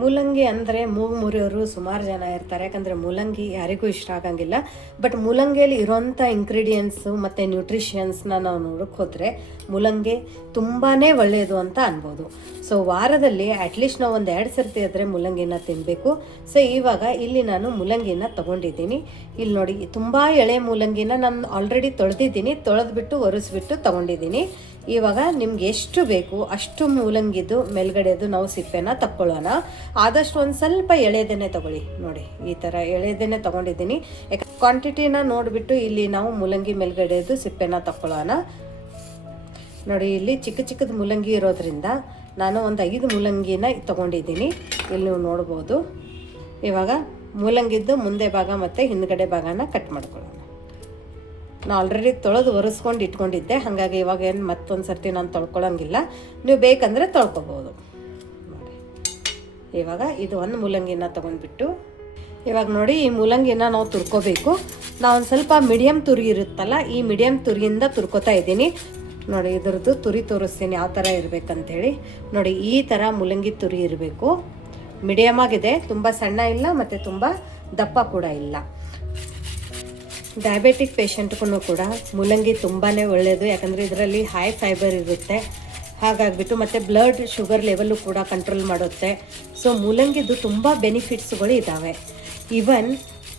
ಮೂಲಂಗಿ ಅಂದರೆ ಮೂಗು ಮುರಿಯೋರು ಸುಮಾರು ಜನ ಇರ್ತಾರೆ, ಯಾಕಂದರೆ ಮೂಲಂಗಿ ಯಾರಿಗೂ ಇಷ್ಟ ಆಗಂಗಿಲ್ಲ. ಬಟ್ ಮೂಲಂಗಿಯಲ್ಲಿ ಇರೋಂಥ ಇಂಗ್ರೀಡಿಯೆಂಟ್ಸು ಮತ್ತು ನ್ಯೂಟ್ರಿಷನ್ಸ್ನ ನಾವು ನೋಡೋಕೆ ಹೋದರೆ ಮೂಲಂಗಿ ತುಂಬಾ ಒಳ್ಳೆಯದು ಅಂತ ಅನ್ಬೋದು. ಸೊ ವಾರದಲ್ಲಿ ಅಟ್ಲೀಸ್ಟ್ ನಾವು ಒಂದು ಎರಡು ಸರ್ತಿ ಆದರೆ ಮೂಲಂಗಿನ ತಿನ್ನಬೇಕು ಸೊ ಇವಾಗ ಇಲ್ಲಿ ನಾನು ಮೂಲಂಗಿನ ತೊಗೊಂಡಿದ್ದೀನಿ. ಇಲ್ಲಿ ನೋಡಿ, ತುಂಬ ಎಳೆ ಮೂಲಂಗಿನ ನಾನು ಆಲ್ರೆಡಿ ತೊಳೆದಿದ್ದೀನಿ. ತೊಳೆದ್ಬಿಟ್ಟು ಒರೆಸ್ಬಿಟ್ಟು ತೊಗೊಂಡಿದ್ದೀನಿ. ಇವಾಗ ನಿಮ್ಗೆ ಎಷ್ಟು ಬೇಕು ಅಷ್ಟು ಮೂಲಂಗಿದ್ದು ಮೇಲ್ಗಡೆದು ನಾವು ಸಿಪ್ಪೆನ ತಕ್ಕೊಳ್ಳೋಣ. ಆದಷ್ಟು ಒಂದು ಸ್ವಲ್ಪ ಎಳೆದೇನೆ ತಗೊಳ್ಳಿ. ನೋಡಿ, ಈ ಥರ ಎಳೆದೇನೆ ತಗೊಂಡಿದ್ದೀನಿ. ಕ್ವಾಂಟಿಟಿನ ನೋಡಿಬಿಟ್ಟು ಇಲ್ಲಿ ನಾವು ಮೂಲಂಗಿ ಮೇಲ್ಗಡೆದು ಸಿಪ್ಪೆನ ತಕ್ಕೊಳ್ಳೋಣ. ನೋಡಿ, ಇಲ್ಲಿ ಚಿಕ್ಕ ಚಿಕ್ಕದ ಮೂಲಂಗಿ ಇರೋದ್ರಿಂದ ನಾನು ಒಂದು ಐದು ಮೂಲಂಗಿನ ತೊಗೊಂಡಿದ್ದೀನಿ. ಇಲ್ಲಿ ನೀವು ನೋಡ್ಬೋದು. ಇವಾಗ ಮೂಲಂಗಿದ್ದು ಮುಂದೆ ಭಾಗ ಮತ್ತು ಹಿಂದ್ಗಡೆ ಭಾಗನ ಕಟ್ ಮಾಡ್ಕೊಳ್ಳೋಣ. ನಾನು ಆಲ್ರೆಡಿ ತೊಳೆದು ಒರೆಸ್ಕೊಂಡು ಇಟ್ಕೊಂಡಿದ್ದೆ. ಹಾಗಾಗಿ ಇವಾಗ ಏನು ಮತ್ತೊಂದು ಸರ್ತಿ ನಾನು ತೊಳ್ಕೊಳ್ಳೋಂಗಿಲ್ಲ ನೀವು ಬೇಕಂದರೆ ತೊಳ್ಕೊಬೋದು. ನೋಡಿ. ಇವಾಗ ಇದು ಒಂದು ಮೂಲಂಗಿನ ತೊಗೊಂಡ್ಬಿಟ್ಟು. ಇವಾಗ ನೋಡಿ, ಈ ಮೂಲಂಗಿನ ನಾವು ತುರ್ಕೋಬೇಕು. ನಾವು ಒಂದು ಸ್ವಲ್ಪ ಮೀಡಿಯಮ್ ತುರಿ ಇರುತ್ತಲ್ಲ, ಈ ಮೀಡಿಯಮ್ ತುರಿಯಿಂದ ತುರ್ಕೋತಾ ಇದ್ದೀನಿ. ನೋಡಿ, ಇದರದ್ದು ತುರಿ ತೋರಿಸ್ತೀನಿ, ಯಾವ ಥರ ಇರಬೇಕಂತೇಳಿ. ನೋಡಿ, ಈ ಥರ ಮುಲಂಗಿ ತುರಿ ಇರಬೇಕು. ಮೀಡಿಯಮ್ ಆಗಿದೆ, ತುಂಬ ಸಣ್ಣ ಇಲ್ಲ, ಮತ್ತು ತುಂಬ ದಪ್ಪ ಕೂಡ ಇಲ್ಲ. ಡಯಾಬಿಟಿಕ್ ಪೇಷಂಟ್ಗೂ ಕೂಡ ಮೂಲಂಗಿ ತುಂಬಾ ಒಳ್ಳೆಯದು ಯಾಕಂದರೆ ಇದರಲ್ಲಿ ಹೈ ಫೈಬರ್ ಇರುತ್ತೆ. ಹಾಗಾಗ್ಬಿಟ್ಟು ಮತ್ತು ಬ್ಲಡ್ ಶುಗರ್ ಲೆವೆಲ್ಲು ಕೂಡ ಕಂಟ್ರೋಲ್ ಮಾಡುತ್ತೆ. ಸೊ ಮೂಲಂಗಿದು ತುಂಬ ಬೆನಿಫಿಟ್ಸ್ಗಳು ಇದ್ದಾವೆ ಈವನ್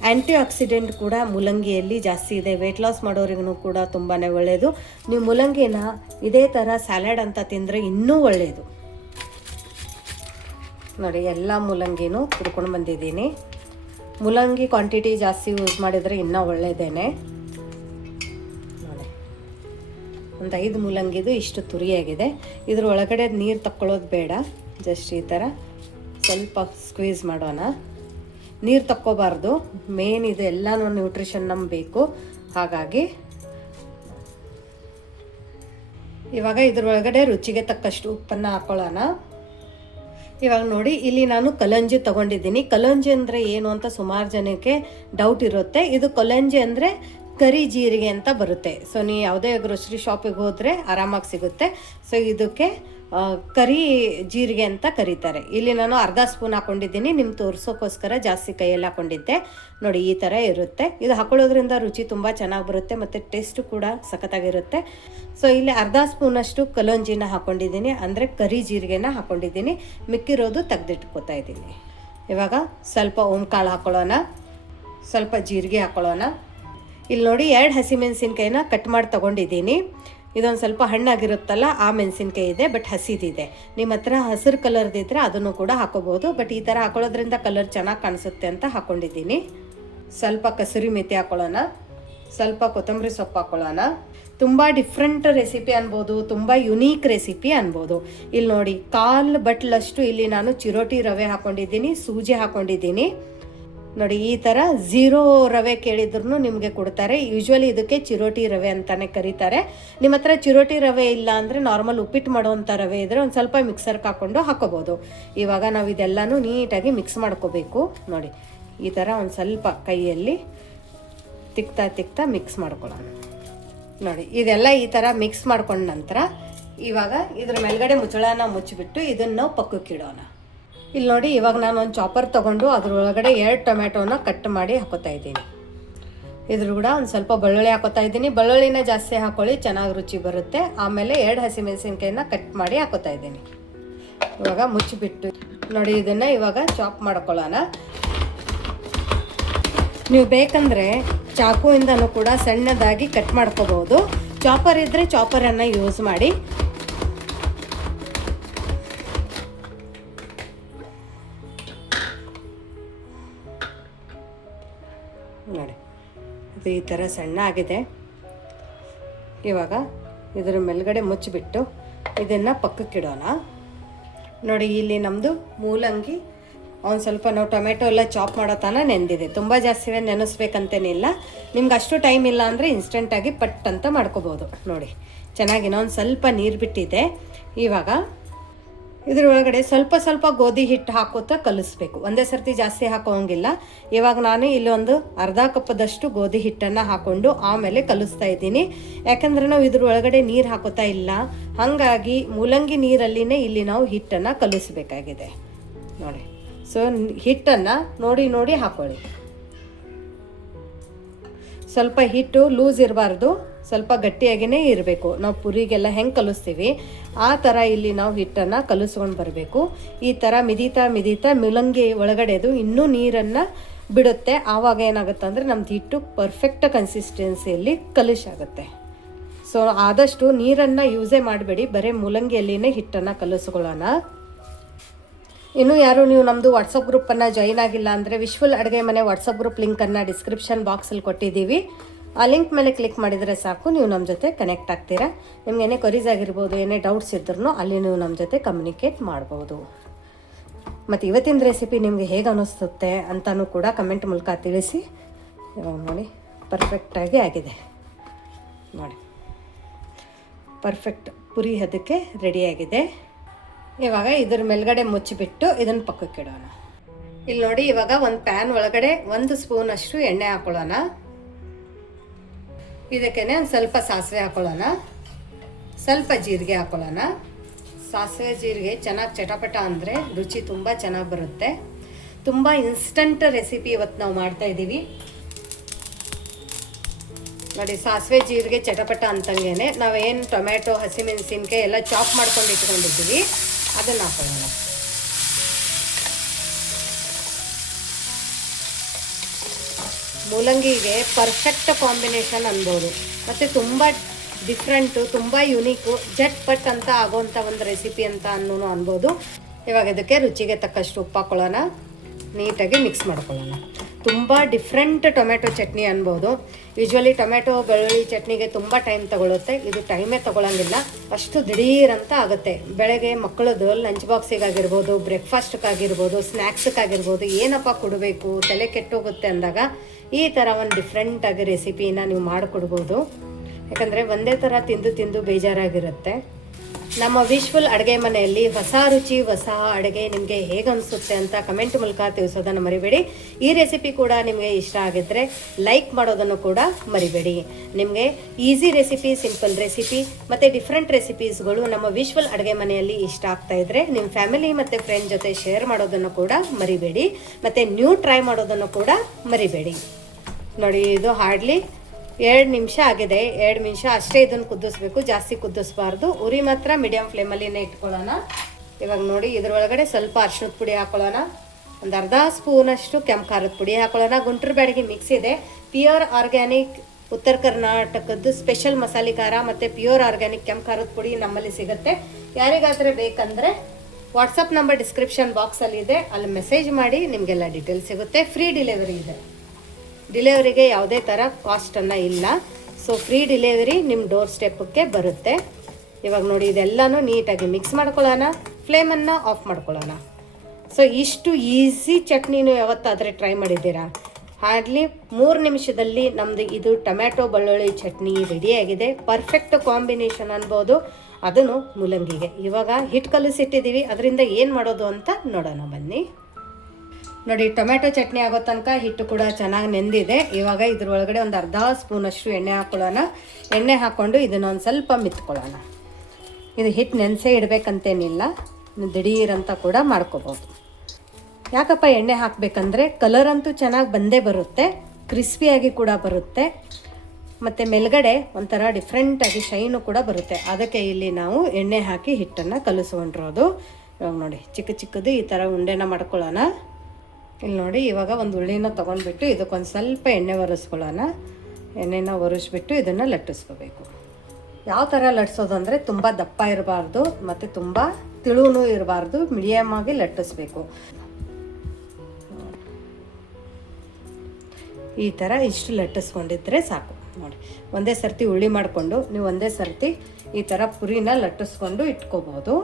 ಆ್ಯಂಟಿ ಆಕ್ಸಿಡೆಂಟ್ ಕೂಡ ಮೂಲಂಗಿಯಲ್ಲಿ ಜಾಸ್ತಿ ಇದೆ. ವೆಯ್ಟ್ ಲಾಸ್ ಮಾಡೋರಿಗೂ ಕೂಡ ತುಂಬಾ ಒಳ್ಳೆಯದು ನೀವು ಮೂಲಂಗಿನ ಇದೇ ಥರ ಸ್ಯಾಲಡ್ ಅಂತ ತಿಂದರೆ ಇನ್ನೂ ಒಳ್ಳೆಯದು ನೋಡಿ, ಎಲ್ಲ ಮೂಲಂಗಿನೂ ಕುಡ್ಕೊಂಡು ಬಂದಿದ್ದೀನಿ. ಮೂಲಂಗಿ ಕ್ವಾಂಟಿಟಿ ಜಾಸ್ತಿ ಯೂಸ್ ಮಾಡಿದರೆ ಇನ್ನೂ ಒಳ್ಳೆಯದೇನೆ ನೋಡಿ, ಒಂದು ಐದು ಮೂಲಂಗಿದು ಇಷ್ಟು ತುರಿಯಾಗಿದೆ. ಇದ್ರ ಒಳಗಡೆ ನೀರು ತಕ್ಕೊಳ್ಳೋದು ಬೇಡ. ಜಸ್ಟ್ ಈ ಥರ ಸ್ವಲ್ಪ ಸ್ಕ್ವೀಸ್ ಮಾಡೋಣ. ನೀರು ತಕ್ಕೋಬಾರ್ದು. ಮೇನ್ ಇದು ಎಲ್ಲನೂ ನ್ಯೂಟ್ರಿಷನ್ ನಮ್ಗೆ ಬೇಕು. ಹಾಗಾಗಿ ಇವಾಗ ಇದ್ರೊಳಗಡೆ ರುಚಿಗೆ ತಕ್ಕಷ್ಟು ಉಪ್ಪನ್ನು ಹಾಕೊಳ್ಳೋಣ. ಇವಾಗ ನೋಡಿ, ಇಲ್ಲಿ ನಾನು ಕಲಂಜಿ ತಗೊಂಡಿದ್ದೀನಿ. ಕಲಂಜಿ ಅಂದರೆ ಏನು ಅಂತ ಸುಮಾರು ಜನಕ್ಕೆ ಡೌಟ್ ಇರುತ್ತೆ. ಇದು ಕಲಂಜಿ ಅಂದರೆ ಕರಿ ಜೀರಿಗೆ ಅಂತ ಬರುತ್ತೆ. ಸೊ ನೀವು ಯಾವುದೇ ಗ್ರೋಸರಿ ಶಾಪಿಗೆ ಹೋದರೆ ಆರಾಮಾಗಿ ಸಿಗುತ್ತೆ. ಸೊ ಇದಕ್ಕೆ ಕರಿ ಜೀರಿಗೆ ಅಂತ ಕರೀತಾರೆ. ಇಲ್ಲಿ ನಾನು ಅರ್ಧ ಸ್ಪೂನ್ ಹಾಕೊಂಡಿದ್ದೀನಿ ನಿಮ್ಗೆ ತೋರಿಸೋಕ್ಕೋಸ್ಕರ ಜಾಸ್ತಿ ಕೈಯಲ್ಲಿ ಹಾಕೊಂಡಿದ್ದೆ. ನೋಡಿ, ಈ ಥರ ಇರುತ್ತೆ. ಇದು ಹಾಕೊಳ್ಳೋದ್ರಿಂದ ರುಚಿ ತುಂಬ ಚೆನ್ನಾಗಿ ಬರುತ್ತೆ ಮತ್ತು ಟೇಸ್ಟು ಕೂಡ ಸಖತ್ತಾಗಿರುತ್ತೆ. ಸೊ ಇಲ್ಲಿ ಅರ್ಧ ಸ್ಪೂನಷ್ಟು ಕಲೋಂಜಿನ ಹಾಕೊಂಡಿದ್ದೀನಿ, ಅಂದರೆ ಕರಿ ಜೀರಿಗೆನ ಹಾಕೊಂಡಿದ್ದೀನಿ. ಮಿಕ್ಕಿರೋದು ತೆಗೆದಿಟ್ಕೋತಾ ಇದ್ದೀನಿ. ಇವಾಗ ಸ್ವಲ್ಪ ಓಂಕಾಳು ಹಾಕೊಳ್ಳೋಣ, ಸ್ವಲ್ಪ ಜೀರಿಗೆ ಹಾಕೊಳ್ಳೋಣ. ಇಲ್ಲಿ ನೋಡಿ, ಎರಡು ಹಸಿಮೆಣಸಿನ್ಕಾಯಿನ ಕಟ್ ಮಾಡಿ ತಗೊಂಡಿದ್ದೀನಿ. ಇದೊಂದು ಸ್ವಲ್ಪ ಹಣ್ಣಾಗಿರುತ್ತಲ್ಲ, ಆ ಮೆಣಸಿನ್ಕಾಯಿ ಇದೆ ಬಟ್ ಹಸಿದಿದೆ ನಿಮ್ಮ ಹತ್ರ ಹಸಿರು ಕಲರ್ದಿದ್ರೆ ಅದನ್ನು ಕೂಡ ಹಾಕೋಬೋದು ಬಟ್ ಈ ಥರ ಹಾಕೊಳ್ಳೋದ್ರಿಂದ ಕಲರ್ ಚೆನ್ನಾಗಿ ಕಾಣಿಸುತ್ತೆ ಅಂತ ಹಾಕೊಂಡಿದ್ದೀನಿ. ಸ್ವಲ್ಪ ಕಸೂರಿ ಮೆಥಿ ಹಾಕೊಳ್ಳೋಣ, ಸ್ವಲ್ಪ ಕೊತ್ತಂಬರಿ ಸೊಪ್ಪು ಹಾಕೊಳ್ಳೋಣ. ತುಂಬ ಡಿಫ್ರೆಂಟ್ ರೆಸಿಪಿ ಅನ್ಬೋದು, ತುಂಬ ಯುನೀಕ್ ರೆಸಿಪಿ ಅನ್ಬೋದು. ಇಲ್ಲಿ ನೋಡಿ, ಕಾಲು ಬಟ್ಲಷ್ಟು ಇಲ್ಲಿ ನಾನು ಚಿರೋಟಿ ರವೆ ಹಾಕೊಂಡಿದ್ದೀನಿ, ಸೂಜಿ ಹಾಕೊಂಡಿದ್ದೀನಿ. ನೋಡಿ, ಈ ಥರ ಝೀರೋ ರವೆ ಕೇಳಿದ್ರು ನಿಮಗೆ ಕೊಡ್ತಾರೆ. ಯೂಶ್ವಲಿ ಇದಕ್ಕೆ ಚಿರೋಟಿ ರವೆ ಅಂತಾನೆ ಕರೀತಾರೆ. ನಿಮ್ಮ ಹತ್ರ ಚಿರೋಟಿ ರವೆ ಇಲ್ಲ ಅಂದರೆ ನಾರ್ಮಲ್ ಉಪ್ಪಿಟ್ಟು ಮಾಡುವಂಥ ರವೆ ಇದ್ದರೆ ಒಂದು ಸ್ವಲ್ಪ ಮಿಕ್ಸರ್ಗೆ ಹಾಕ್ಕೊಂಡು ಹಾಕೋಬೋದು. ಇವಾಗ ನಾವು ಇದೆಲ್ಲನೂ ನೀಟಾಗಿ ಮಿಕ್ಸ್ ಮಾಡ್ಕೋಬೇಕು. ನೋಡಿ, ಈ ಥರ ಒಂದು ಸ್ವಲ್ಪ ಕೈಯಲ್ಲಿ ತಿಕ್ತಾ ತಿಕ್ತಾ ಮಿಕ್ಸ್ ಮಾಡ್ಕೊಳ್ಳೋಣ. ನೋಡಿ, ಇದೆಲ್ಲ ಈ ಥರ ಮಿಕ್ಸ್ ಮಾಡ್ಕೊಂಡ ನಂತರ ಇವಾಗ ಇದ್ರ ಮೇಲ್ಗಡೆ ಮುಚ್ಚಳನ ಮುಚ್ಚಿಬಿಟ್ಟು ಇದನ್ನು ನಾವು ಪಕ್ಕಕ್ಕಿಡೋಣ. ಇಲ್ಲಿ ನೋಡಿ, ಇವಾಗ ನಾನು ಒಂದು ಚಾಪರ್ ತೊಗೊಂಡು ಅದರೊಳಗಡೆ ಎರಡು ಟೊಮ್ಯಾಟೋನ ಕಟ್ ಮಾಡಿ ಹಾಕೋತಾ ಇದ್ದೀನಿ. ಇದ್ರ ಕೂಡ ಒಂದು ಸ್ವಲ್ಪ ಬೆಳ್ಳುಳ್ಳಿ ಹಾಕೋತಾ ಇದ್ದೀನಿ. ಬೆಳ್ಳುಳ್ಳಿನ ಜಾಸ್ತಿ ಹಾಕೊಳ್ಳಿ, ಚೆನ್ನಾಗಿ ರುಚಿ ಬರುತ್ತೆ. ಆಮೇಲೆ ಎರಡು ಹಸಿಮೆಣಸಿನ್ಕಾಯಿನ ಕಟ್ ಮಾಡಿ ಹಾಕೋತಾ ಇದ್ದೀನಿ. ಇವಾಗ ಮುಚ್ಚಿಬಿಟ್ಟು, ನೋಡಿ ಇದನ್ನು ಇವಾಗ ಚಾಪ್ ಮಾಡ್ಕೊಳ್ಳೋಣ. ನೀವು ಬೇಕಂದರೆ ಚಾಕುಯಿಂದನೂ ಕೂಡ ಸಣ್ಣದಾಗಿ ಕಟ್ ಮಾಡ್ಕೋಬೋದು. ಚಾಪರ್ ಇದ್ದರೆ ಚಾಪರನ್ನು ಯೂಸ್ ಮಾಡಿ. ನೋಡಿ. ಅದು ಈ ಥರ ಸಣ್ಣ ಆಗಿದೆ. ಇವಾಗ ಇದರ ಮೇಲ್ಗಡೆ ಮುಚ್ಚಿಬಿಟ್ಟು ಇದನ್ನು ಪಕ್ಕಕ್ಕಿಡೋಣ. ನೋಡಿ, ಇಲ್ಲಿ ನಮ್ಮದು ಮೂಲಂಗಿ. ಒಂದು ಸ್ವಲ್ಪ ನಾವು ಟೊಮೆಟೊ ಎಲ್ಲ ಚಾಪ್ ಮಾಡೋ ತನ ನೆಂದಿದೆ ತುಂಬ ಜಾಸ್ತಿ ನೆನೆಸ್ಬೇಕಂತೇನಿಲ್ಲ. ನಿಮ್ಗೆ ಅಷ್ಟು ಟೈಮ್ ಇಲ್ಲ ಅಂದರೆ ಇನ್ಸ್ಟೆಂಟಾಗಿ ಪಟ್ ಅಂತ ಮಾಡ್ಕೋಬೋದು. ನೋಡಿ, ಚೆನ್ನಾಗಿ ಇನ್ನೊಂದು ಸ್ವಲ್ಪ ನೀರು ಬಿಟ್ಟಿದೆ. ಇವಾಗ ಇದ್ರ ಒಳಗಡೆ ಸ್ವಲ್ಪ ಸ್ವಲ್ಪ ಗೋಧಿ ಹಿಟ್ಟು ಹಾಕೋತಾ ಕಲಿಸ್ಬೇಕು. ಒಂದೇ ಸರ್ತಿ ಜಾಸ್ತಿ ಹಾಕೋಂಗಿಲ್ಲ. ಇವಾಗ ನಾನು ಇಲ್ಲೊಂದು ಅರ್ಧ ಕಪ್ಪದಷ್ಟು ಗೋಧಿ ಹಿಟ್ಟನ್ನು ಹಾಕೊಂಡು ಆಮೇಲೆ ಕಲಿಸ್ತಾ ಇದ್ದೀನಿ. ಯಾಕಂದ್ರೆ ನಾವು ಇದ್ರ ಒಳಗಡೆ ನೀರು ಹಾಕೋತಾ ಇಲ್ಲ. ಹಾಗಾಗಿ ಮೂಲಂಗಿ ನೀರಲ್ಲಿನೇ ಇಲ್ಲಿ ನಾವು ಹಿಟ್ಟನ್ನು ಕಲಿಸ್ಬೇಕಾಗಿದೆ. ನೋಡಿ. ಸೊ ಹಿಟ್ಟನ್ನು ನೋಡಿ ನೋಡಿ ಹಾಕ್ಕೊಳ್ಳಿ ಸ್ವಲ್ಪ ಹಿಟ್ಟು ಲೂಸ್ ಇರಬಾರ್ದು, ಸ್ವಲ್ಪ ಗಟ್ಟಿಯಾಗಿಯೇ ಇರಬೇಕು. ನಾವು ಪುರಿಗೆಲ್ಲ ಹೆಂಗೆ ಕಲಿಸ್ತೀವಿ? ಆ ಥರ ಇಲ್ಲಿ ನಾವು ಹಿಟ್ಟನ್ನು ಕಲಿಸ್ಕೊಂಡು ಬರಬೇಕು. ಈ ಥರ ಮಿದೀತಾ ಮಿದಿತಾ ಮುಲಂಗಿ ಒಳಗಡೆದು ಇನ್ನೂ ನೀರನ್ನು ಬಿಡುತ್ತೆ. ಆವಾಗ ಏನಾಗುತ್ತೆ ಅಂದರೆ ನಮ್ದು ಹಿಟ್ಟು ಪರ್ಫೆಕ್ಟ್ ಕನ್ಸಿಸ್ಟೆನ್ಸಿಯಲ್ಲಿ ಕಲಿಶಾಗುತ್ತೆ ಸೊ ಆದಷ್ಟು ನೀರನ್ನು ಯೂಸೇ ಮಾಡಬೇಡಿ. ಬರೀ ಮೂಲಂಗಿಯಲ್ಲಿನೇ ಹಿಟ್ಟನ್ನು ಕಲಿಸ್ಕೊಳ್ಳೋಣ. ಇನ್ನು ಯಾರು ನೀವು ನಮ್ಮದು ವಾಟ್ಸಪ್ ಗ್ರೂಪನ್ನು ಜಾಯಿನ್ ಆಗಿಲ್ಲ ಅಂದರೆ ವಿಶ್ವಲ್ ಅಡುಗೆ ಮನೆ ವಾಟ್ಸಪ್ ಗ್ರೂಪ್ ಲಿಂಕನ್ನು ಡಿಸ್ಕ್ರಿಪ್ಷನ್ ಬಾಕ್ಸಲ್ಲಿ ಕೊಟ್ಟಿದ್ದೀವಿ. ಆ ಲಿಂಕ್ ಮೇಲೆ ಕ್ಲಿಕ್ ಮಾಡಿದರೆ ಸಾಕು, ನೀವು ನಮ್ಮ ಜೊತೆ ಕನೆಕ್ಟ್ ಆಗ್ತೀರಾ. ನಿಮ್ಗೆ ಏನೇ ಕೊರೀಸ್ ಆಗಿರ್ಬೋದು, ಏನೇ ಡೌಟ್ಸ್ ಇದ್ರೂ ಅಲ್ಲಿ ನೀವು ನಮ್ಮ ಜೊತೆ ಕಮ್ಯುನಿಕೇಟ್ ಮಾಡ್ಬೋದು. ಮತ್ತು ಇವತ್ತಿನ ರೆಸಿಪಿ ನಿಮಗೆ ಹೇಗೆ ಅನ್ನಿಸುತ್ತೆ ಅಂತಲೂ ಕೂಡ ಕಮೆಂಟ್ ಮೂಲಕ ತಿಳಿಸಿ. ನೋಡಿ ಪರ್ಫೆಕ್ಟಾಗಿ ಆಗಿದೆ. ನೋಡಿ. ಪರ್ಫೆಕ್ಟ್ ಪುರಿ ಅದಕ್ಕೆ ರೆಡಿಯಾಗಿದೆ ಇವಾಗ ಇದ್ರ ಮೇಲ್ಗಡೆ ಮುಚ್ಚಿಬಿಟ್ಟು ಇದನ್ನು ಪಕ್ಕಕ್ಕೆ ಇಡೋಣ. ಇಲ್ಲಿ ನೋಡಿ, ಇವಾಗ ಒಂದು ಪ್ಯಾನ್ ಒಳಗಡೆ ಒಂದು ಸ್ಪೂನ್ ಅಷ್ಟು ಎಣ್ಣೆ ಹಾಕೊಳ್ಳೋಣ. ಇದಕ್ಕೇನೆ ಒಂದು ಸ್ವಲ್ಪ ಸಾಸಿವೆ ಹಾಕೊಳ್ಳೋಣ. ಸ್ವಲ್ಪ ಜೀರಿಗೆ ಹಾಕೊಳ್ಳೋಣ. ಸಾಸಿವೆ ಜೀರಿಗೆ ಚೆನ್ನಾಗಿ ಚಟಪಟ ಅಂದರೆ ರುಚಿ ತುಂಬ ಚೆನ್ನಾಗಿ ಬರುತ್ತೆ. ತುಂಬ ಇನ್ಸ್ಟಂಟ್ ರೆಸಿಪಿ ಇವತ್ತು ನಾವು ಮಾಡ್ತಾ ಇದ್ದೀವಿ ನೋಡಿ, ಸಾಸಿವೆ ಜೀರಿಗೆ ಚಟಪಟ ಅಂತಂಗೆ ನಾವೇನು ಟೊಮ್ಯಾಟೊ, ಹಸಿಮೆಣಸಿನ್ಕಾಯಿ ಎಲ್ಲ ಚಾಪ್ ಮಾಡ್ಕೊಂಡು ಇಟ್ಕೊಂಡಿದ್ದೀವಿ. ಹಾಕೊಳ್ಳೋಣ ಮೂಲಂಗಿಗೆ ಪರ್ಫೆಕ್ಟ್ ಕಾಂಬಿನೇಷನ್ ಅನ್ಬೋದು ಮತ್ತು ತುಂಬ ಡಿಫ್ರೆಂಟು ತುಂಬ ಯುನೀಕು ಜಟ್ ಪಟ್ ಅಂತ ಆಗೋವಂಥ ಒಂದು ರೆಸಿಪಿ ಅಂತ ಅನ್ನೋನು ಅನ್ಬೋದು. ಇವಾಗ ಇದಕ್ಕೆ ರುಚಿಗೆ ತಕ್ಕಷ್ಟು ಉಪ್ಪು ಹಾಕೊಳ್ಳೋಣ ನೀಟಾಗಿ ಮಿಕ್ಸ್ ಮಾಡ್ಕೊಳ್ಳೋಣ. ತುಂಬ ಡಿಫ್ರೆಂಟ್ ಟೊಮೆಟೊ ಚಟ್ನಿ ಅನ್ಬೋದು. ಯೂಶ್ವಲಿ ಟೊಮೆಟೊ ಬೆಳ್ಳುಳ್ಳಿ ಚಟ್ನಿಗೆ ತುಂಬ ಟೈಮ್ ತಗೊಳುತ್ತೆ. ಇದು ಟೈಮೇ ತಗೊಳಂಗಿಲ್ಲ. ಅಷ್ಟು ದಿಢೀರಂತ ಆಗುತ್ತೆ. ಬೆಳಗ್ಗೆ ಮಕ್ಕಳದು ಲಂಚ್ ಬಾಕ್ಸಿಗಾಗಿರ್ಬೋದು ಬ್ರೇಕ್ಫಾಸ್ಟ್ಗಾಗಿರ್ಬೋದು ಸ್ನ್ಯಾಕ್ಸ್ಗಾಗಿರ್ಬೋದು ಏನಪ್ಪ ಕೊಡಬೇಕು, ತಲೆ ಕೆಟ್ಟೋಗುತ್ತೆ ಅಂದಾಗ ಈ ಥರ ಒಂದು ಡಿಫ್ರೆಂಟಾಗಿ ರೆಸಿಪಿನ ನೀವು ಮಾಡಿಕೊಡ್ಬೋದು. ಯಾಕಂದರೆ ಒಂದೇ ಥರ ತಿಂದು ತಿಂದು ಬೇಜಾರಾಗಿರುತ್ತೆ. ನಮ್ಮ ವಿಶ್ವಲ್ ಅಡುಗೆ ಮನೆಯಲ್ಲಿ ಹೊಸ ರುಚಿ, ಹೊಸ ಅಡುಗೆ ನಿಮಗೆ ಹೇಗೆ ಅನಿಸುತ್ತೆ ಅಂತ ಕಮೆಂಟ್ ಮೂಲಕ ತಿಳಿಸೋದನ್ನು ಮರಿಬೇಡಿ. ಈ ರೆಸಿಪಿ ಕೂಡ ನಿಮಗೆ ಇಷ್ಟ ಆಗಿದ್ದರೆ ಲೈಕ್ ಮಾಡೋದನ್ನು ಕೂಡ ಮರಿಬೇಡಿ. ನಿಮಗೆ ಈಸಿ ರೆಸಿಪಿ ಸಿಂಪಲ್ ರೆಸಿಪಿ ಮತ್ತು ಡಿಫ್ರೆಂಟ್ ರೆಸಿಪೀಸ್ಗಳು ನಮ್ಮ ವಿಶ್ವಲ್ ಅಡುಗೆ ಮನೆಯಲ್ಲಿ ಇಷ್ಟ ಆಗ್ತಾ ಇದ್ದರೆ ನಿಮ್ಮ ಫ್ಯಾಮಿಲಿ ಮತ್ತು ಫ್ರೆಂಡ್ ಜೊತೆ ಶೇರ್ ಮಾಡೋದನ್ನು ಕೂಡ ಮರಿಬೇಡಿ. ಮತ್ತು ನ್ಯೂ ಟ್ರೈ ಮಾಡೋದನ್ನು ಕೂಡ ಮರಿಬೇಡಿ. ನೋಡಿ, ಇದು ಹಾರ್ಡ್ಲಿ ಎರಡು ನಿಮಿಷ ಆಗಿದೆ. ಎರಡು ನಿಮಿಷ ಅಷ್ಟೇ ಇದನ್ನು ಕುದಿಸ್ಬೇಕು ಜಾಸ್ತಿ ಕುದಿಸ್ಬಾರ್ದು ಉರಿ ಮಾತ್ರ ಮೀಡಿಯಮ್ ಫ್ಲೇಮಲ್ಲಿನೇ ಇಟ್ಕೊಳ್ಳೋಣ. ಇವಾಗ ನೋಡಿ ಇದ್ರೊಳಗಡೆ ಸ್ವಲ್ಪ ಅರ್ಶಿಣದ ಪುಡಿ ಹಾಕೊಳ್ಳೋಣ. ಒಂದು ಅರ್ಧ ಸ್ಪೂನಷ್ಟು ಕೆಂಪು ಖಾರದ ಪುಡಿ ಹಾಕೊಳ್ಳೋಣ. ಗುಂಟೂರು ಬ್ಯಾಡಗಿ ಮಿಕ್ಸ್ ಇದೆ. ಪ್ಯೂರ್ ಆರ್ಗ್ಯಾನಿಕ್ ಉತ್ತರ ಕರ್ನಾಟಕದ್ದು ಸ್ಪೆಷಲ್ ಮಸಾಲೆ ಖಾರ ಮತ್ತು ಪ್ಯೂರ್ ಆರ್ಗ್ಯಾನಿಕ್ ಕೆಂಪು ಖಾರದ ಪುಡಿ ನಮ್ಮಲ್ಲಿ ಸಿಗುತ್ತೆ. ಯಾರಿಗಾದರೆ ಬೇಕಂದರೆ ವಾಟ್ಸಪ್ ನಂಬರ್ ಡಿಸ್ಕ್ರಿಪ್ಷನ್ ಬಾಕ್ಸಲ್ಲಿ ಇದೆ. ಅಲ್ಲಿ ಮೆಸೇಜ್ ಮಾಡಿ ನಿಮಗೆಲ್ಲ ಡೀಟೇಲ್ಸ್ ಸಿಗುತ್ತೆ. ಫ್ರೀ ಡೆಲಿವರಿ ಇದೆ. ಡಿಲಿವರಿಗೆ ಯಾವುದೇ ಥರ ಕಾಸ್ಟನ್ನು ಇಲ್ಲ. ಸೊ ಫ್ರೀ ಡಿಲೆವರಿ ನಿಮ್ಮ ಡೋರ್ ಸ್ಟೆಪ್ಪಕ್ಕೆ ಬರುತ್ತೆ. ಇವಾಗ ನೋಡಿ, ಇದೆಲ್ಲನೂ ನೀಟಾಗಿ ಮಿಕ್ಸ್ ಮಾಡ್ಕೊಳ್ಳೋಣ. ಫ್ಲೇಮನ್ನು ಆಫ್ ಮಾಡ್ಕೊಳ್ಳೋಣ. ಸೊ ಇಷ್ಟು ಈಸಿ ಚಟ್ನಿನೂ ಯಾವತ್ತಾದರೆ ಟ್ರೈ ಮಾಡಿದ್ದೀರಾ? ಹಾರ್ಡ್ಲಿ ಮೂರು ನಿಮಿಷದಲ್ಲಿ ನಮ್ಮದು ಇದು ಟೊಮ್ಯಾಟೊ ಬೆಳ್ಳುಳ್ಳಿ ಚಟ್ನಿ ರೆಡಿಯಾಗಿದೆ ಪರ್ಫೆಕ್ಟ್ ಕಾಂಬಿನೇಷನ್ ಅನ್ಬೋದು. ಅದನ್ನು ಮೂಲಂಗಿಗೆ. ಇವಾಗ ಹಿಟ್ಟು ಕಲಿಸಿಟ್ಟಿದ್ದೀವಿ. ಅದರಿಂದ ಏನು ಮಾಡೋದು ಅಂತ ನೋಡೋಣ ಬನ್ನಿ. ನೋಡಿ, ಟೊಮೆಟೊ ಚಟ್ನಿ ಆಗೋ ತನಕ ಹಿಟ್ಟು ಕೂಡ ಚೆನ್ನಾಗಿ ನೆಂದಿದೆ. ಇವಾಗ ಇದ್ರೊಳಗಡೆ ಒಂದು ಅರ್ಧ ಸ್ಪೂನಷ್ಟು ಎಣ್ಣೆ ಹಾಕ್ಕೊಳ್ಳೋಣ ಎಣ್ಣೆ ಹಾಕ್ಕೊಂಡು ಇದನ್ನ ಒಂದು ಸ್ವಲ್ಪ ಮಿತ್ಕೊಳ್ಳೋಣ. ಇದು ಹಿಟ್ಟು ನೆನೆಸೇ ಇಡಬೇಕಂತೇನಿಲ್ಲ. ದಿಢೀರಂತ ಕೂಡ ಮಾಡ್ಕೋಬೋದು. ಯಾಕಪ್ಪ ಎಣ್ಣೆ ಹಾಕಬೇಕಂದ್ರೆ ಕಲರ್ ಅಂತೂ ಚೆನ್ನಾಗಿ ಬಂದೇ ಬರುತ್ತೆ ಕ್ರಿಸ್ಪಿಯಾಗಿ ಕೂಡ ಬರುತ್ತೆ, ಮತ್ತು ಮೇಲ್ಗಡೆ ಒಂಥರ ಡಿಫ್ರೆಂಟಾಗಿ ಶೈನು ಕೂಡ ಬರುತ್ತೆ. ಅದಕ್ಕೆ ಇಲ್ಲಿ ನಾವು ಎಣ್ಣೆ ಹಾಕಿ ಹಿಟ್ಟನ್ನು ಕಲಿಸ್ಕೊಂಡಿರೋದು. ಇವಾಗ ನೋಡಿ, ಚಿಕ್ಕ ಚಿಕ್ಕದು ಈ ಥರ ಉಂಡೆನ ಮಾಡ್ಕೊಳ್ಳೋಣ. ಇಲ್ಲಿ ನೋಡಿ, ಇವಾಗ ಒಂದು ಉಳ್ಳಿನ ತೊಗೊಂಡ್ಬಿಟ್ಟು ಇದಕ್ಕೊಂದು ಸ್ವಲ್ಪ ಎಣ್ಣೆ ಒರೆಸ್ಕೊಳ್ಳೋಣ. ಎಣ್ಣೆನ ಒರೆಸ್ಬಿಟ್ಟು ಇದನ್ನು ಲಟ್ಟಿಸ್ಕೋಬೇಕು. ಯಾವ ಥರ ಲಟ್ಟಿಸೋದು ಅಂದರೆ ತುಂಬ ದಪ್ಪ ಇರಬಾರ್ದು ಮತ್ತು ತುಂಬ ತಿಳುನೂ ಇರಬಾರ್ದು ಮೀಡಿಯಮ್ ಆಗಿ ಲಟ್ಟಿಸ್ಬೇಕು. ಈ ಥರ ಇಷ್ಟು ಲಟ್ಟಿಸ್ಕೊಂಡಿದ್ರೆ ಸಾಕು. ನೋಡಿ, ಒಂದೇ ಸರ್ತಿ ಉಳ್ಳಿ ಮಾಡಿಕೊಂಡು, ನೀವು ಒಂದೇ ಸರ್ತಿ ಈ ಥರ ಪುರಿನ ಲಟ್ಟಿಸ್ಕೊಂಡು ಇಟ್ಕೋಬೋದು.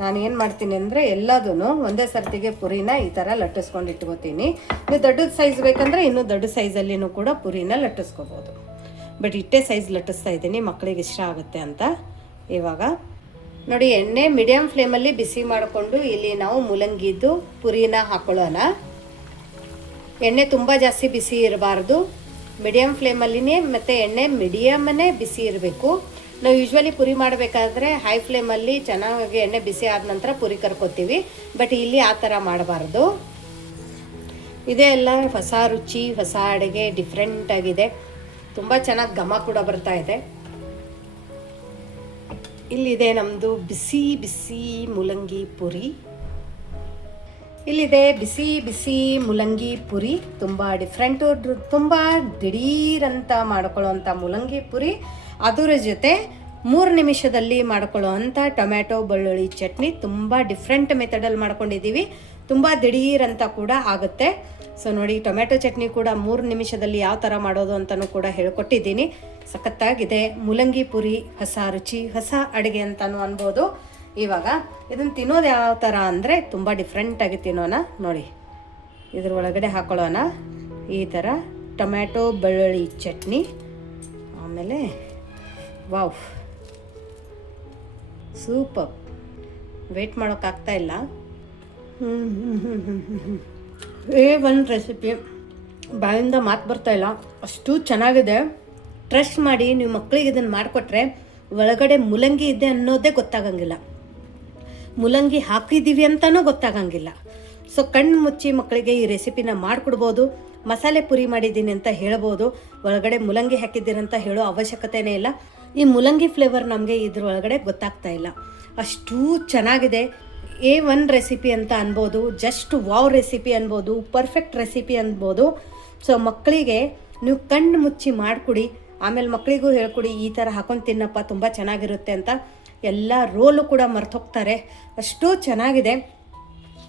ನಾನು ಏನು ಮಾಡ್ತೀನಿ ಅಂದರೆ ಎಲ್ಲದೂ ಒಂದೇ ಸರ್ತಿಗೆ ಪುರಿನ ಈ ಥರ ಲಟ್ಟಿಸ್ಕೊಂಡು ಇಟ್ಕೋತೀನಿ. ನೀವು ದೊಡ್ಡದ ಸೈಜ್ ಬೇಕಂದರೆ ಇನ್ನೂ ದೊಡ್ಡ ಸೈಜಲ್ಲಿನೂ ಕೂಡ ಪುರಿನ ಲಟ್ಟಿಸ್ಕೋಬೋದು. ಬಟ್ ಇಟ್ಟೇ ಸೈಜ್ ಲಟ್ಟಿಸ್ತಾ ಇದ್ದೀನಿ ಮಕ್ಕಳಿಗೆ ಇಷ್ಟ ಆಗುತ್ತೆ ಅಂತ. ಇವಾಗ ನೋಡಿ, ಎಣ್ಣೆ ಮೀಡಿಯಮ್ ಫ್ಲೇಮಲ್ಲಿ ಬಿಸಿ ಮಾಡಿಕೊಂಡು ಇಲ್ಲಿ ನಾವು ಮೂಲಂಗಿದ್ದು ಪುರಿನ ಹಾಕೊಳ್ಳೋಣ. ಎಣ್ಣೆ ತುಂಬ ಜಾಸ್ತಿ ಬಿಸಿ ಇರಬಾರ್ದು. ಮೀಡಿಯಮ್ ಫ್ಲೇಮಲ್ಲಿನೇ ಮತ್ತು ಎಣ್ಣೆ ಮೀಡಿಯಮನ್ನೇ ಬಿಸಿ ಇರಬೇಕು. ನಾವು ಯೂಶ್ವಲಿ ಪುರಿ ಮಾಡಬೇಕಾದ್ರೆ ಹೈ ಫ್ಲೇಮಲ್ಲಿ ಚೆನ್ನಾಗಿ ಎಣ್ಣೆ ಬಿಸಿ ಆದ ನಂತರ ಪುರಿ ಕರ್ಕೋತೀವಿ. ಬಟ್ ಇಲ್ಲಿ ಆ ಥರ ಮಾಡಬಾರ್ದು. ಇದೇ ಎಲ್ಲ ಹೊಸ ರುಚಿ, ಹೊಸ ಅಡುಗೆ ಡಿಫ್ರೆಂಟ್ ಆಗಿದೆ. ತುಂಬ ಚೆನ್ನಾಗಿ ಘಮ ಕೂಡ ಬರ್ತಾ ಇದೆ. ಇಲ್ಲಿದೆ ನಮ್ಮದು ಬಿಸಿ ಬಿಸಿ ಮೂಲಂಗಿ ಪುರಿ. ಇಲ್ಲಿದೆ ಬಿಸಿ ಬಿಸಿ ಮೂಲಂಗಿ ಪುರಿ. ತುಂಬ ಡಿಫ್ರೆಂಟು ತುಂಬ ದಿಢೀರಂತ ಮಾಡ್ಕೊಳ್ಳೋವಂಥ ಮೂಲಂಗಿ ಪುರಿ. ಅದರ ಜೊತೆ ಮೂರು ನಿಮಿಷದಲ್ಲಿ ಮಾಡ್ಕೊಳ್ಳೋವಂಥ ಟೊಮ್ಯಾಟೊ, ಬೆಳ್ಳುಳ್ಳಿ ಚಟ್ನಿ ತುಂಬ ಡಿಫ್ರೆಂಟ್ ಮೆಥಡಲ್ಲಿ ಮಾಡ್ಕೊಂಡಿದ್ದೀವಿ. ತುಂಬ ದಿಢೀರಂತ ಕೂಡ ಆಗುತ್ತೆ. ಸೊ ನೋಡಿ, ಟೊಮ್ಯಾಟೊ ಚಟ್ನಿ ಕೂಡ ಮೂರು ನಿಮಿಷದಲ್ಲಿ ಯಾವ ಥರ ಮಾಡೋದು ಅಂತಲೂ ಕೂಡ ಹೇಳ್ಕೊಟ್ಟಿದ್ದೀನಿ. ಸಖತ್ತಾಗಿದೆ. ಮುಲಂಗಿ ಪುರಿ, ಹೊಸ ರುಚಿ, ಹೊಸ ಅಡುಗೆ ಅಂತಲೂ ಅನ್ಬೋದು. ಇವಾಗ ಇದನ್ನು ತಿನ್ನೋದು ಯಾವ ಥರ ಅಂದರೆ ತುಂಬ ಡಿಫ್ರೆಂಟಾಗಿ ತಿನ್ನೋಣ. ನೋಡಿ, ಇದ್ರ ಒಳಗಡೆ ಹಾಕೊಳ್ಳೋಣ. ಈ ಥರ ಟೊಮ್ಯಾಟೊ, ಬೆಳ್ಳುಳ್ಳಿ ಚಟ್ನಿ. ಆಮೇಲೆ ವಾವ್. ಸೂಪರ್. ವೇಟ್ ಮಾಡೋಕ್ಕಾಗ್ತಾ ಇಲ್ಲ. ಏ ಒನ್ ರೆಸಿಪಿ ಬಾಯಿಂದ ಮಾತು ಬರ್ತಾ ಇಲ್ಲ. ಅಷ್ಟು ಚೆನ್ನಾಗಿದೆ. ಟ್ರಸ್ಟ್ ಮಾಡಿ ನೀವು ಮಕ್ಕಳಿಗೆ ಇದನ್ನು ಮಾಡಿಕೊಟ್ರೆ ಒಳಗಡೆ ಮುಲಂಗಿ ಇದೆ ಅನ್ನೋದೇ ಗೊತ್ತಾಗಂಗಿಲ್ಲ. ಮುಲಂಗಿ ಹಾಕಿದ್ದೀವಿ ಅಂತಲೂ ಗೊತ್ತಾಗಂಗಿಲ್ಲ. ಸೊ ಕಣ್ಣು ಮುಚ್ಚಿ ಮಕ್ಕಳಿಗೆ ಈ ರೆಸಿಪಿನ ಮಾಡಿಕೊಡ್ಬೋದು. ಮಸಾಲೆ ಪುರಿ ಮಾಡಿದ್ದೀನಿ ಅಂತ ಹೇಳ್ಬೋದು. ಒಳಗಡೆ ಮುಲಂಗಿ ಹಾಕಿದ್ದೀರಂತ ಹೇಳೋ ಅವಶ್ಯಕತೆನೇ ಇಲ್ಲ. ಈ ಮುಲಂಗಿ ಫ್ಲೇವರ್ ನಮಗೆ ಇದ್ರೊಳಗಡೆ ಗೊತ್ತಾಗ್ತಾ ಇಲ್ಲ. ಅಷ್ಟು ಚೆನ್ನಾಗಿದೆ. ಎ ಒನ್ ರೆಸಿಪಿ ಅಂತ ಅನ್ಬೋದು ಜಸ್ಟ್ ವಾವ್ ರೆಸಿಪಿ ಅನ್ಬೋದು ಪರ್ಫೆಕ್ಟ್ ರೆಸಿಪಿ ಅನ್ಬೋದು. ಸೊ ಮಕ್ಕಳಿಗೆ ನೀವು ಕಣ್ಣು ಮುಚ್ಚಿ ಮಾಡಿಕೊಡಿ, ಆಮೇಲೆ ಮಕ್ಕಳಿಗೂ ಹೇಳ್ಕೊಡಿ, ಈ ಥರ ಹಾಕೊಂಡು ತಿನ್ನಪ್ಪ, ತುಂಬ ಚೆನ್ನಾಗಿರುತ್ತೆ ಅಂತ. ಎಲ್ಲ ರೋಲು ಕೂಡ ಮರ್ತೋಗ್ತಾರೆ ಅಷ್ಟು ಚೆನ್ನಾಗಿದೆ.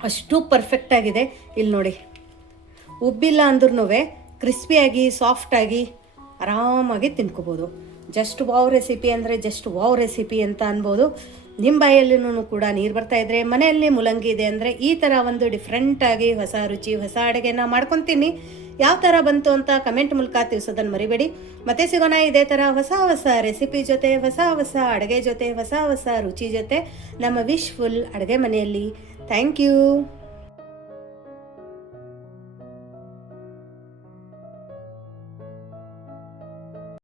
ಅಷ್ಟು ಪರ್ಫೆಕ್ಟಾಗಿದೆ ಇಲ್ಲಿ ನೋಡಿ. ಉಬ್ಬಿಲ್ಲ ಅಂದ್ರೂ ಕ್ರಿಸ್ಪಿಯಾಗಿ ಸಾಫ್ಟಾಗಿ ಆರಾಮಾಗಿ ತಿನ್ಕೋಬೋದು. ಜಸ್ಟ್ ವಾವ್ ರೆಸಿಪಿ ಅಂದರೆ ಜಸ್ಟ್ ವಾವ್ ರೆಸಿಪಿ ಅಂತ ಅನ್ಬೋದು. ನಿಮ್ಮ ಬಾಯಲ್ಲೂ ಕೂಡ ನೀರು ಬರ್ತಾ ಇದ್ರೆ, ಮನೆಯಲ್ಲಿ ಮುಲಂಗಿ ಇದೆ ಅಂದರೆ ಈ ಥರ ಒಂದು ಡಿಫ್ರೆಂಟಾಗಿ ಹೊಸ ರುಚಿ, ಹೊಸ ಅಡುಗೆನ ಮಾಡ್ಕೊತೀನಿ. ಯಾವ ಥರ ಬಂತು ಅಂತ ಕಮೆಂಟ್ ಮೂಲಕ ತಿಳಿಸೋದನ್ನು ಮರಿಬೇಡಿ. ಮತ್ತೆ ಸಿಗೋಣ ಇದೇ ಥರ ಹೊಸ ಹೊಸ ರೆಸಿಪಿ ಜೊತೆ, ಹೊಸ ಹೊಸ ಅಡುಗೆ ಜೊತೆ, ಹೊಸ ಹೊಸ ರುಚಿ ಜೊತೆ ನಮ್ಮ ವಿಶ್ ಫುಲ್ ಅಡುಗೆ ಮನೆಯಲ್ಲಿ. Thank you